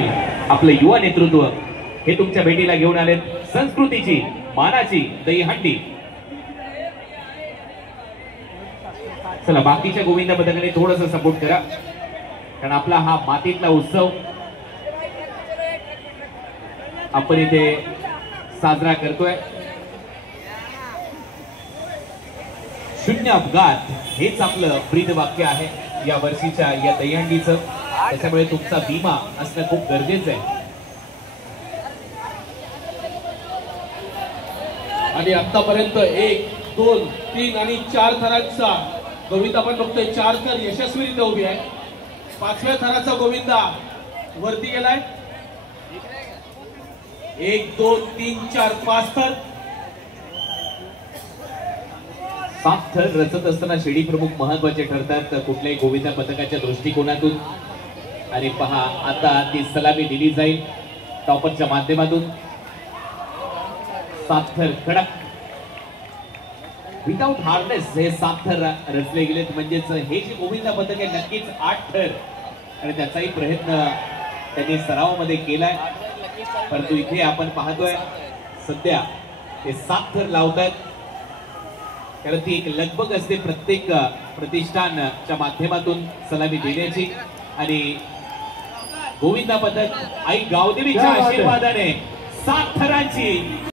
आपलं युवा नेतृत्व हे तुमच्या भेटीला घेऊन आले संस्कृतीची मानाची दहीहंडी। चला बाकीच्या गोविंदा पथकाने थोडंसं सपोर्ट करा कारण आपला हा मातीतला उत्सव आपण इथे साजरा करतोय। शून्य अपघात हेच आपलं ब्रीद वाक्य आहे या वर्षीच्या या दहीहंडीचं, त्याच्यामुळे तुमचा बीमा असणं खूप गरजेचं आहे। आणि आतापर्यंत 1, 2, 3 आणि 4 थरांचा गोविंदा आपण बघतोय। 4 थर यशस्वीरित्या उभी आहे। 5व्या थराचा गोविंदा वरती गेलाय। 1, 2, 3, 4, 5 थर। 7 थर रचत असताना शिडी प्रमुख महत्वाचे ठरतात कुठल्याही गोविंदा पथकाच्या दृष्टिकोनातून। आणि पहा आता ती सलामी दिली जाईल टॉपरच्या माध्यमातून। 7 थर कडक विदाउट हार्नेस हे 7 थर रचले गेलेत, म्हणजेच हे जे गोविंदा पथक आहे नक्कीच 8 थर आणि त्याचाही प्रयत्न त्यांनी सरावामध्ये केलाय। परंतु इथे आपण पाहतोय सध्या ते 7 थर लावतात कारण ती एक लगबग असते प्रत्येक प्रतिष्ठानच्या माध्यमातून सलामी देण्याची। आणि गोविंदा पथक आई गावदेवीच्या आशीर्वादाने 7 थरांची